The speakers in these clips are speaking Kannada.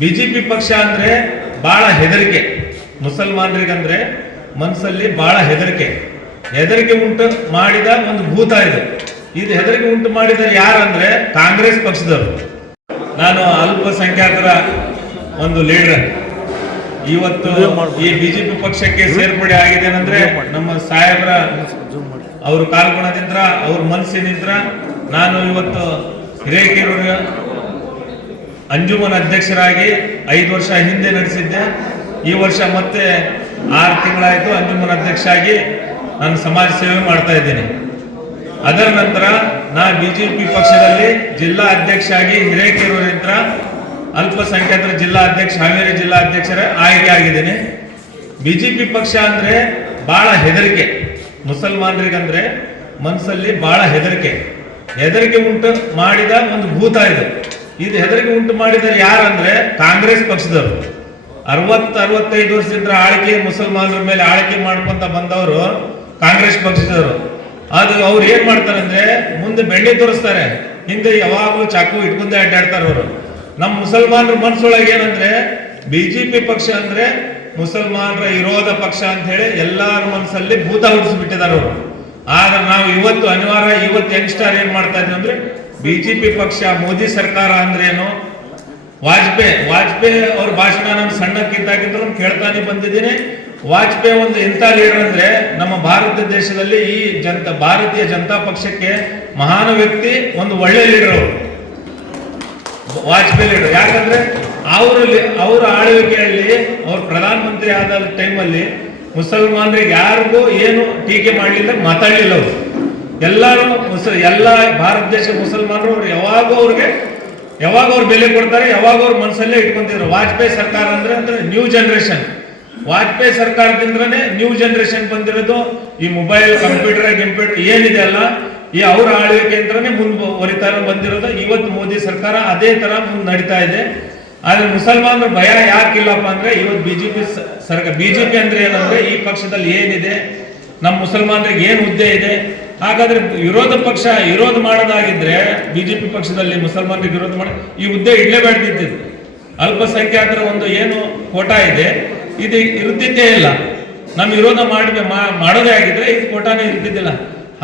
ಬಿಜೆಪಿ ಪಕ್ಷ ಅಂದ್ರೆ ಬಹಳ ಹೆದರಿಕೆ. ಮುಸಲ್ಮಾನರಿಗಂದ್ರೆ ಮನಸ್ಸಲ್ಲಿ ಬಹಳ ಹೆದರಿಕೆ ಉಂಟು ಮಾಡಿದ ಒಂದು ಭೂತ ಇದು ಹೆದರಿಕೆ ಉಂಟು ಮಾಡಿದ ಯಾರಂದ್ರೆ ಕಾಂಗ್ರೆಸ್ ಪಕ್ಷದವರು. ನಾನು ಅಲ್ಪಸಂಖ್ಯಾತರ ಒಂದು ಲೀಡರ್. ಇವತ್ತು ಈ ಬಿಜೆಪಿ ಪಕ್ಷಕ್ಕೆ ಸೇರ್ಪಡೆ ಆಗಿದೆ ಅಂದ್ರೆ ನಮ್ಮ ಸಾಹೇಬರ ಅವ್ರ ಕಾಲ್ಗುಣದಿಂದ, ಅವ್ರ ಮನಸ್ಸಿನಿಂದ ನಾನು ಇವತ್ತು ಹಿರೇಕೆರೂರು ಅಂಜುಮನ್ ಅಧ್ಯಕ್ಷರಾಗಿ 5 ವರ್ಷ ಹಿಂದೆ ನಡೆಸಿದ್ದೆ. ಈ ವರ್ಷ ಮತ್ತೆ 6 ತಿಂಗಳಾಯಿತು ಅಂಜುಮನ್ ಅಧ್ಯಕ್ಷ ಆಗಿ ನಾನು ಸಮಾಜ ಸೇವೆ ಮಾಡ್ತಾ ಇದ್ದೇನೆ. ಅದರ ನಂತರ ನಾ ಬಿಜೆಪಿ ಪಕ್ಷದಲ್ಲಿ ಜಿಲ್ಲಾ ಅಧ್ಯಕ್ಷ ಆಗಿ ಹಿರೇಕೆರೂರಿನಿಂದ ಅಲ್ಪಸಂಖ್ಯಾತರ ಜಿಲ್ಲಾ ಅಧ್ಯಕ್ಷ, ಹಾವೇರಿ ಜಿಲ್ಲಾ ಅಧ್ಯಕ್ಷರ ಆಯ್ಕೆ ಆಗಿದ್ದೇನೆ. ಬಿಜೆಪಿ ಪಕ್ಷ ಅಂದ್ರೆ ಬಹಳ ಹೆದರಿಕೆ. ಮುಸಲ್ಮಾನರಿಗಂದ್ರೆ ಮನಸ್ಸಲ್ಲಿ ಬಹಳ ಹೆದರಿಕೆ ಉಂಟು ಮಾಡಿದ ಒಂದು ಭೂತ ಇದು ಹೆದರಿಕೆ ಉಂಟು ಮಾಡಿದ ಯಾರಂದ್ರೆ ಕಾಂಗ್ರೆಸ್ ಪಕ್ಷದವರು. 60-65 ವರ್ಷದಿಂದ ಆಳ್ಕೆ ಮುಸಲ್ಮಾನರ ಮೇಲೆ ಆಳ್ಕೆ ಮಾಡ್ಕೊಂತ ಬಂದವರು ಕಾಂಗ್ರೆಸ್ ಪಕ್ಷದವರು. ಅದು ಅವ್ರು ಏನ್ ಮಾಡ್ತಾರೆ ಅಂದ್ರೆ ಮುಂದೆ ಬೆಣ್ಣೆ ತೋರಿಸ್ತಾರೆ, ಹಿಂದೆ ಯಾವಾಗಲೂ ಚಾಕು ಇಟ್ಕೊಂಡೇ ಅಡ್ಡಾಡ್ತಾರೆ ಅವರು. ನಮ್ಮ ಮುಸಲ್ಮಾನರ ಮನಸ್ಸೊಳಗೆ ಏನಂದ್ರೆ ಬಿಜೆಪಿ ಪಕ್ಷ ಅಂದ್ರೆ ಮುಸಲ್ಮಾನರ ವಿರೋಧ ಪಕ್ಷ ಅಂತ ಹೇಳಿ ಎಲ್ಲರ ಮನಸ್ಸಲ್ಲಿ ಭೂತ ಹುಟ್ಟಿಸ್ಬಿಟ್ಟಿದ್ದಾರೆ ಅವರು. ಆದ್ರೆ ನಾವು ಇವತ್ತು ಅನಿವಾರ್ಯ ಯಂಗ್ಸ್ಟರ್ ಏನ್ ಮಾಡ್ತಾ ಇದ್ವಿ ಅಂದ್ರೆ ಬಿಜೆಪಿ ಪಕ್ಷ, ಮೋದಿ ಸರ್ಕಾರ ಅಂದ್ರೇನು, ವಾಜಪೇಯಿ ಅವ್ರ ಭಾಷಣ ನಾನು ಸಣ್ಣಕ್ಕಿದ್ದಾಗಿದ್ರು ಕೇಳ್ತಾನೆ ಬಂದಿದ್ದೀನಿ. ವಾಜಪೇಯಿ ಒಂದು ಎಂತ ಲೀಡರ್ ಅಂದ್ರೆ ನಮ್ಮ ಭಾರತ ದೇಶದಲ್ಲಿ ಈ ಭಾರತೀಯ ಜನತಾ ಪಕ್ಷಕ್ಕೆ ಮಹಾನ್ ವ್ಯಕ್ತಿ, ಒಂದು ಒಳ್ಳೆ ಲೀಡರ್ ಅವರು ವಾಜಪೇಯಿ ಲೀಡರ್. ಯಾಕಂದ್ರೆ ಅವರ ಆಳ್ವಿಕೆಯಲ್ಲಿ ಅವ್ರ ಪ್ರಧಾನಮಂತ್ರಿ ಆದ ಟೈಮಲ್ಲಿ ಮುಸಲ್ಮಾನರಿಗೆ ಯಾರಿಗೂ ಏನು ಟೀಕೆ ಮಾಡಲಿಲ್ಲ, ಮಾತಾಡಲಿಲ್ಲ ಅವರು. ಎಲ್ಲರೂ ಎಲ್ಲ ಭಾರತ ದೇಶ ಮುಸಲ್ಮಾನರು ಅವ್ರು ಯಾವಾಗ ಅವ್ರು ಬೆಲೆ ಕೊಡ್ತಾರೆ, ಯಾವಾಗ ಅವ್ರ ಮನಸ್ಸಲ್ಲೇ ಇಟ್ಕೊಂತಿದ್ರು. ವಾಜಪೇಯಿ ಸರ್ಕಾರ ಅಂದ್ರೆ ನ್ಯೂ ಜನರೇಷನ್. ವಾಜಪೇಯಿ ಸರ್ಕಾರದಿಂದನೇ ನ್ಯೂ ಜನರೇಷನ್ ಬಂದಿರೋದು. ಈ ಮೊಬೈಲ್, ಕಂಪ್ಯೂಟರ್ ಏನಿದೆ ಅಲ್ಲ, ಈ ಅವ್ರ ಆಳ್ವಿಕೆಯಿಂದನೇ ಮುಂದುವರಿತಾ ಬಂದಿರೋದು. ಇವತ್ತು ಮೋದಿ ಸರ್ಕಾರ ಅದೇ ತರ ಮುಂದೆ ನಡೀತಾ ಇದೆ. ಆದ್ರೆ ಮುಸಲ್ಮಾನರ ಭಯ ಯಾಕಿಲ್ಲಪ್ಪ ಅಂದ್ರೆ ಇವತ್ತು ಬಿಜೆಪಿ ಸರ್ಕಾರ. ಬಿಜೆಪಿ ಅಂದ್ರೆ ಏನಂದ್ರೆ ಈ ಪಕ್ಷದಲ್ಲಿ ಏನಿದೆ, ನಮ್ಮ ಮುಸಲ್ಮಾನರಿಗೆ ಏನು ಹುದ್ದೆ ಇದೆ. ಹಾಗಾದ್ರೆ ವಿರೋಧ ಮಾಡೋದಾಗಿದ್ರೆ ಬಿಜೆಪಿ ಪಕ್ಷದಲ್ಲಿ ಮುಸಲ್ಮಾನರಿಗೆ ವಿರೋಧ ಮಾಡಿ ಈ ಹುದ್ದೆ ಇಡ್ಲೇಬೇಡ್ತಿದ್ದು. ಅಲ್ಪಸಂಖ್ಯಾತರ ಒಂದು ಏನು ಕೋಟಾ ಇದೆ, ಇದು ಇರುತ್ತಿದ್ದೇ ಇಲ್ಲ. ನಮ್ಮ ವಿರೋಧ ಮಾಡೋದೇ ಆಗಿದ್ರೆ ಇದು ಕೋಟಾನೇ ಇರ್ತಿದ್ದಿಲ್ಲ.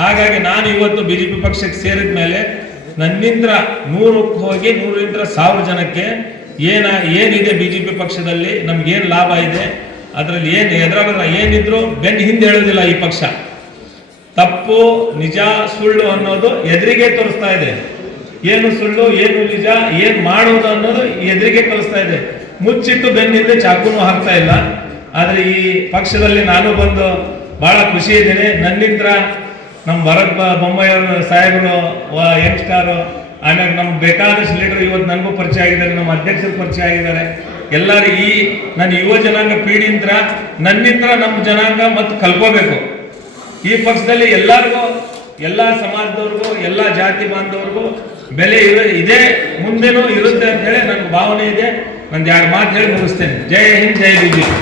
ಹಾಗಾಗಿ ನಾನು ಇವತ್ತು ಬಿಜೆಪಿ ಪಕ್ಷಕ್ಕೆ ಸೇರಿದ ಮೇಲೆ ನನ್ನಿಂದ 100ಕ್ಕೆ ಹೋಗಿ 100ರಿಂದ 1000 ಜನಕ್ಕೆ ಏನಿದೆ ಬಿಜೆಪಿ ಪಕ್ಷದಲ್ಲಿ ನಮ್ಗೇನು ಲಾಭ ಇದೆ, ಅದರಲ್ಲಿ ಏನಿದ್ರು ಬೆನ್ನು ಹಿಂದೆ ಹೇಳೋದಿಲ್ಲ. ಈ ಪಕ್ಷ ತಪ್ಪು ನಿಜ ಸುಳ್ಳು ಅನ್ನೋದು ಎದುರಿಗೆ ತೋರಿಸ್ತಾ ಇದೆ. ಏನು ಸುಳ್ಳು ಏನು ನಿಜ ಏನ್ ಮಾಡೋದು ಅನ್ನೋದು ಎದುರಿಗೆ ಕಲಿಸ್ತಾ ಇದೆ. ಮುಚ್ಚಿಟ್ಟು ಬೆನ್ನಿಂದ ಚಾಕುನು ಹಾಕ್ತಾ ಇಲ್ಲ. ಆದ್ರೆ ಈ ಪಕ್ಷದಲ್ಲಿ ನಾನು ಬಂದು ಬಹಳ ಖುಷಿ ಇದ್ದೇನೆ. ನನ್ನಿಂದ ನಮ್ಮ ಭರತ್ ಬೊಮ್ಮಾಯಿಯವರು ಸಾಹೇಬರು ಯಂಗ್ಸ್ಟಾರು, ಆಮೇಲೆ ನಮ್ಗೆ ಬೇಕಾದಷ್ಟು ಲೀಡರ್ ಇವತ್ತು ನನಗೂ ಪರಿಚಯ ಆಗಿದ್ದಾರೆ, ನಮ್ಮ ಅಧ್ಯಕ್ಷರು ಪರಿಚಯ ಆಗಿದ್ದಾರೆ. ಎಲ್ಲರೂ ಈ ನನ್ನ ಯುವ ಜನಾಂಗ ಪೀಳಿಂದ ನನ್ನಿಂದ ನಮ್ಮ ಜನಾಂಗ ಮತ್ತು ಕಲ್ಕೋಬೇಕು. ಈ ಪಕ್ಷದಲ್ಲಿ ಎಲ್ಲರಿಗೂ, ಎಲ್ಲ ಸಮಾಜದವ್ರಿಗೂ, ಎಲ್ಲ ಜಾತಿ ಬಾಂಧವ್ರಿಗೂ ಬೆಲೆ ಇದೆ, ಮುಂದೆನೂ ಇರುತ್ತೆ ಅಂತ ಹೇಳಿ ನನಗೆ ಭಾವನೆ ಇದೆ. ನಂದು 2 ಮಾತು ಹೇಳಿ ಮುಗಿಸ್ತೇನೆ. ಜೈ ಹಿಂದ್, ಜೈ ಬಿಜೆಪಿ.